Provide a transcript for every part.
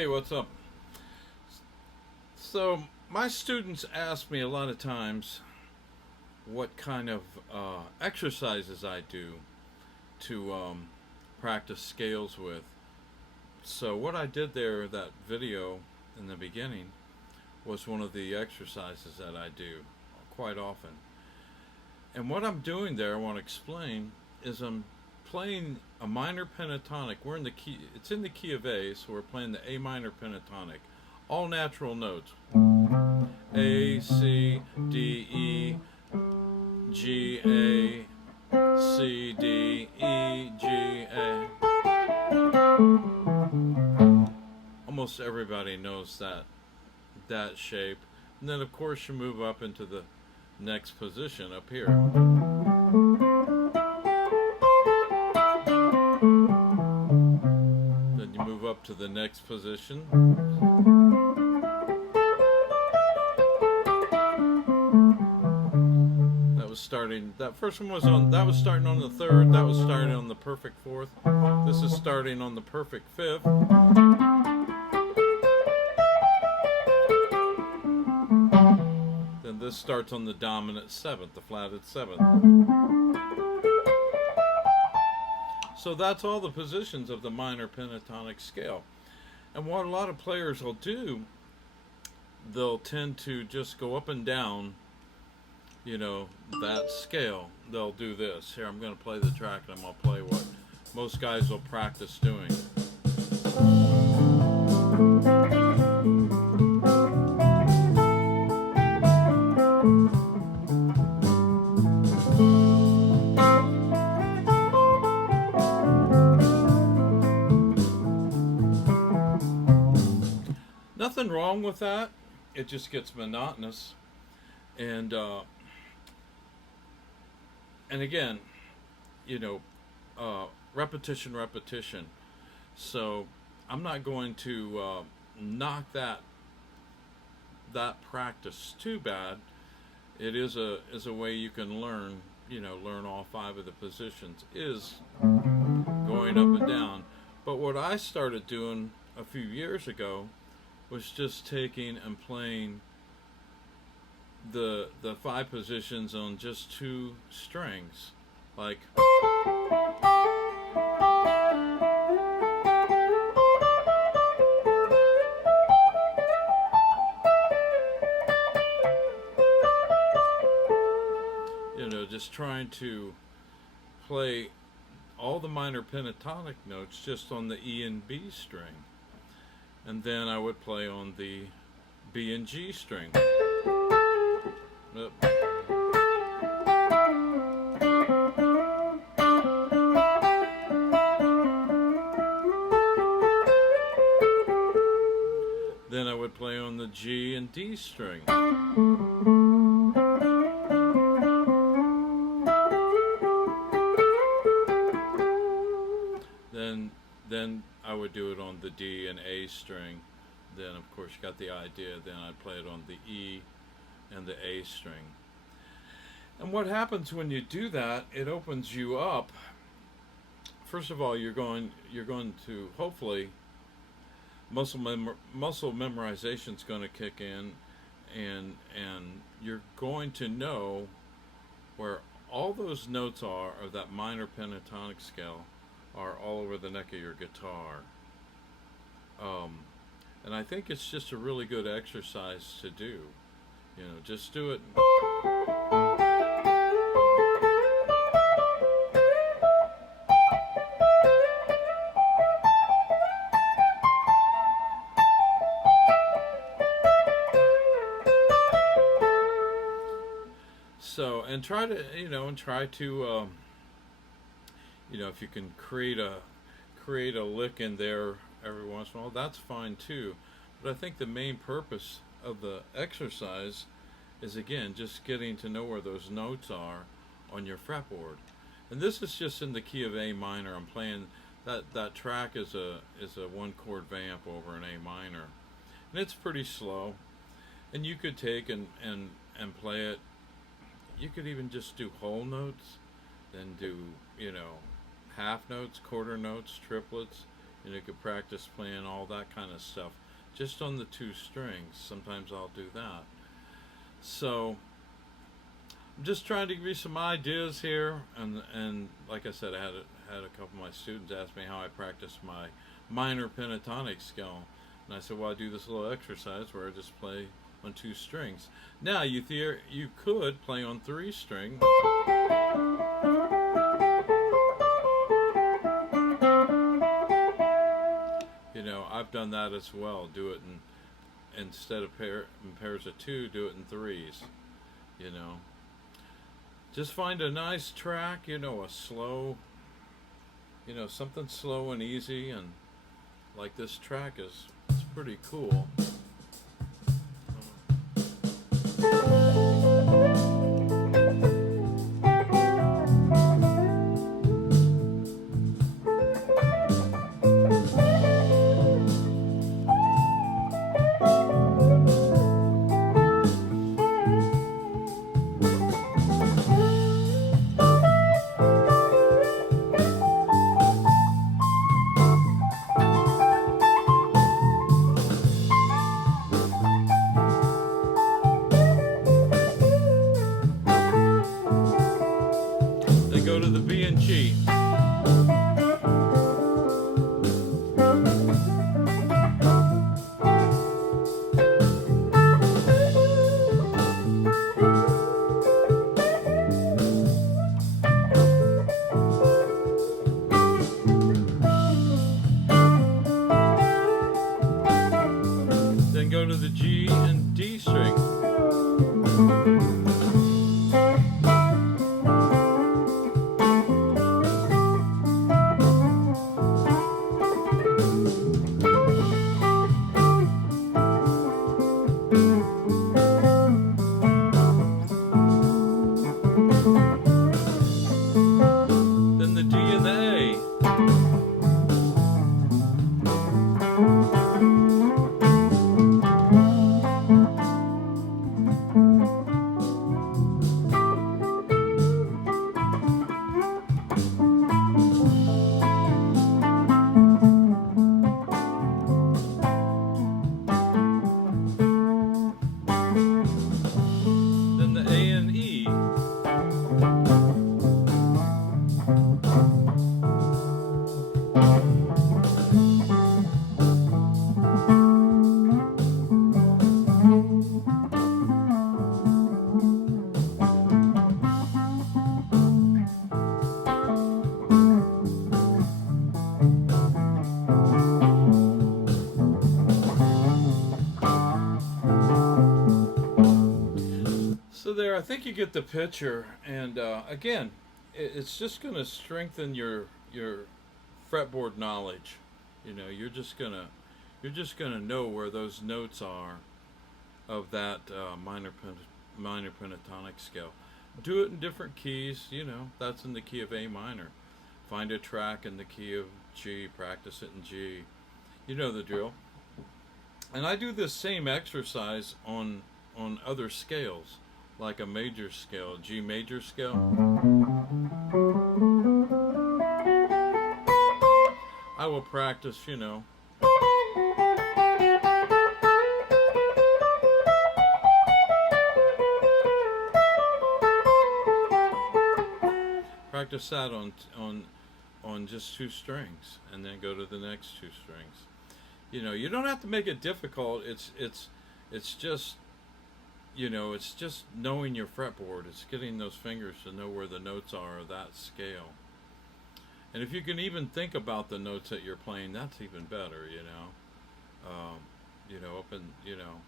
Hey, what's up? So, my students ask me a lot of times what kind of exercises I do to practice scales with. So, what I did there, that video in the beginning, was one of the exercises that I do quite often. And what I'm doing there, I want to explain, is I'm playing a minor pentatonic. We're in the key, it's in the key of A, so we're playing the A minor pentatonic. All natural notes. A, C, D, E, G, A, C, D, E, G, A. Almost everybody knows that shape. And then of course you move up into the next position up here. Then you move up to the next position. That first one was that was starting on the third, that was starting on the perfect fourth. This is starting on the perfect fifth. Then this starts on the dominant seventh, the flatted seventh. So that's all the positions of the minor pentatonic scale. And what a lot of players will do, they'll tend to just go up and down, that scale. They'll do this. Here, I'm going to play the track, and I'm going to play what most guys will practice doing. Nothing wrong with that. It just gets monotonous. And again, repetition. So I'm not going to knock that practice too bad. It is a way you can learn, learn all five of the positions, is going up and down. But what I started doing a few years ago was just taking and playing the five positions on just two strings, like just trying to play all the minor pentatonic notes just on the E and B string, and then I would play on the B and G string. Then I would play on the G and D string. Then I would do it on the D and A string. Then of course you got the idea. Then I'd play it on the E and the A string. And what happens when you do that, it opens you up. First of all, you're going to hopefully muscle memorization is going to kick in, and you're going to know where all those notes are of that minor pentatonic scale are all over the neck of your guitar. And I think it's just a really good exercise to do. Just do it. So, and try to, if you can create a lick in there every once in a while, that's fine too. But I think the main purpose of the exercise is, again, just getting to know where those notes are on your fretboard. And this is just in the key of A minor. I'm playing that track is a one chord vamp over an A minor, and it's pretty slow. And you could take and play it. You could even just do whole notes, then do half notes, quarter notes, triplets. You know, you could practice playing all that kind of stuff just on the 2 strings. Sometimes I'll do that. So I'm just trying to give you some ideas here, and like I said, I had a couple of my students ask me how I practice my minor pentatonic scale, and I said, well, I do this little exercise where I just play on 2 strings. Now you could play on 3 strings. You know, I've done that as well. Do it instead of in pairs of 2, do it in 3s. You know, just find a nice track. You know, a slow. You know, something slow and easy, and like this track is, it's pretty cool. Then go to the B and G. Then go to the G and D string. Then the D and the A. Then the A and E. So there, I think you get the picture, and again, it's just going to strengthen your fretboard knowledge. You know, you're just gonna know where those notes are of that minor pentatonic scale. Do it in different keys. You know, that's in the key of A minor. Find a track in the key of G. Practice it in G. You know the drill. And I do this same exercise on other scales, like a major scale, G major scale. I will practice, you know. Practice that on just 2 strings, and then go to the next 2 strings. You know, you don't have to make it difficult. It's just, you know, it's just knowing your fretboard. It's getting those fingers to know where the notes are of that scale. And if you can even think about the notes that you're playing, that's even better, you know. You know,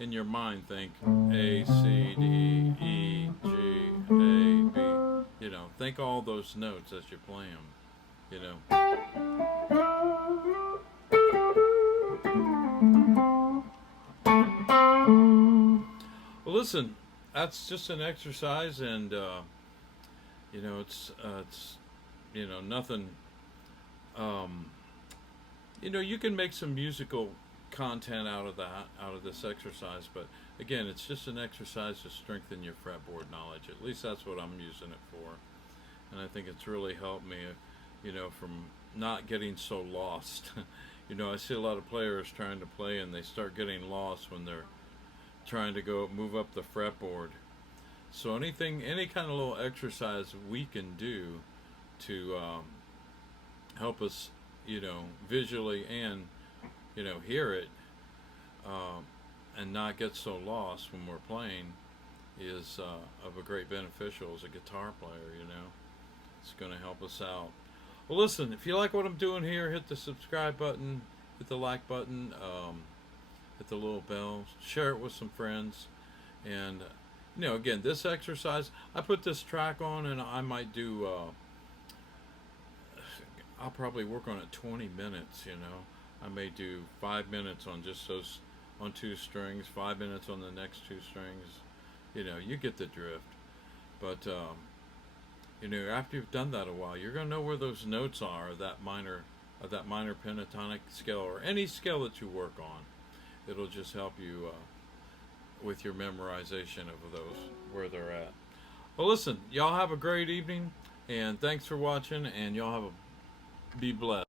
in your mind, think A, C, D, E, G, A, B. You know, think all those notes as you play them, you know. Well, listen, that's just an exercise, and you know, it's you know, nothing. You know, you can make some musical content out of this exercise, but again, it's just an exercise to strengthen your fretboard knowledge. At least that's what I'm using it for, and I think it's really helped me, you know, from not getting so lost. You know, I see a lot of players trying to play and they start getting lost when they're trying to go move up the fretboard. So any kind of little exercise we can do to help us, you know, visually and, you know, hear it, and not get so lost when we're playing is of a great beneficial as a guitar player, you know. It's going to help us out. Well, listen, if you like what I'm doing here, hit the subscribe button, hit the like button, hit the little bell, share it with some friends. And, you know, again, this exercise, I put this track on and I might do, I'll probably work on it 20 minutes, you know. I may do 5 minutes on just those, on 2 strings, 5 minutes on the next 2 strings. You know, you get the drift. But, you know, after you've done that a while, you're going to know where those notes are, that minor pentatonic scale, or any scale that you work on. It'll just help you with your memorization of those, where they're at. Well, listen, y'all have a great evening, and thanks for watching, and y'all be blessed.